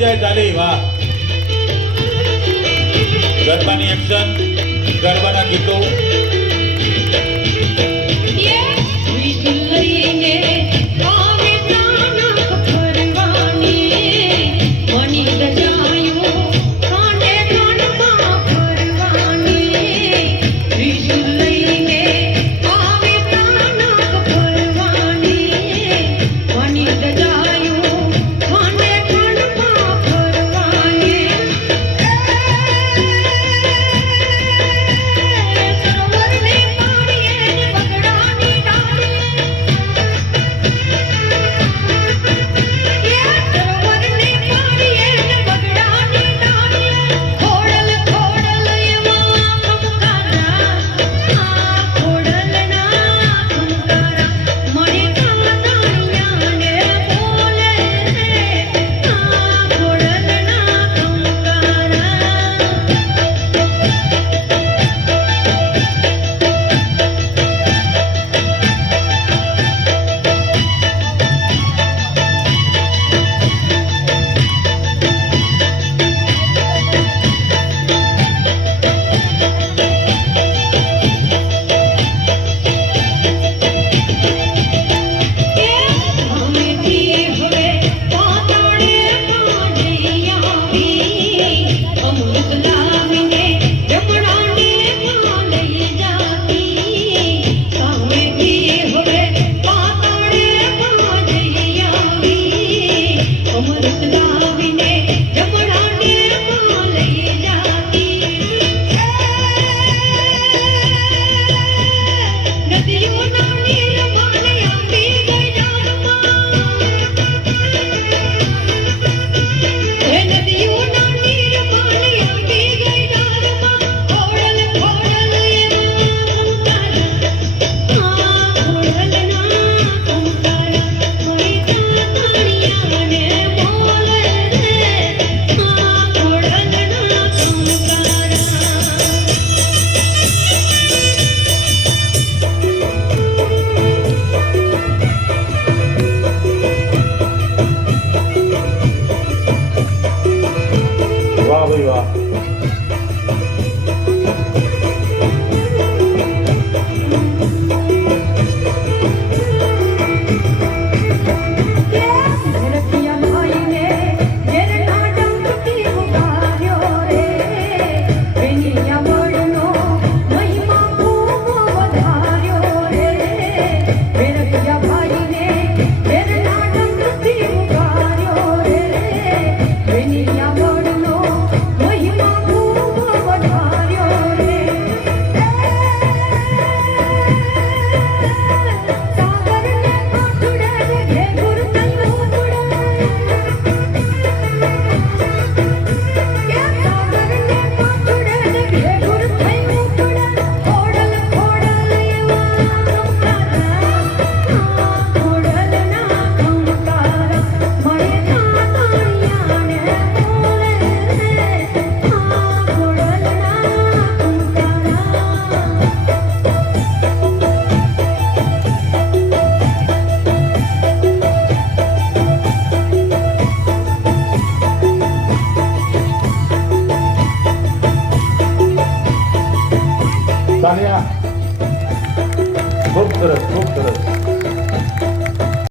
જાય ચાલી વાહ ગરબાની એક્શન ગરબાના ગીતો. 去吧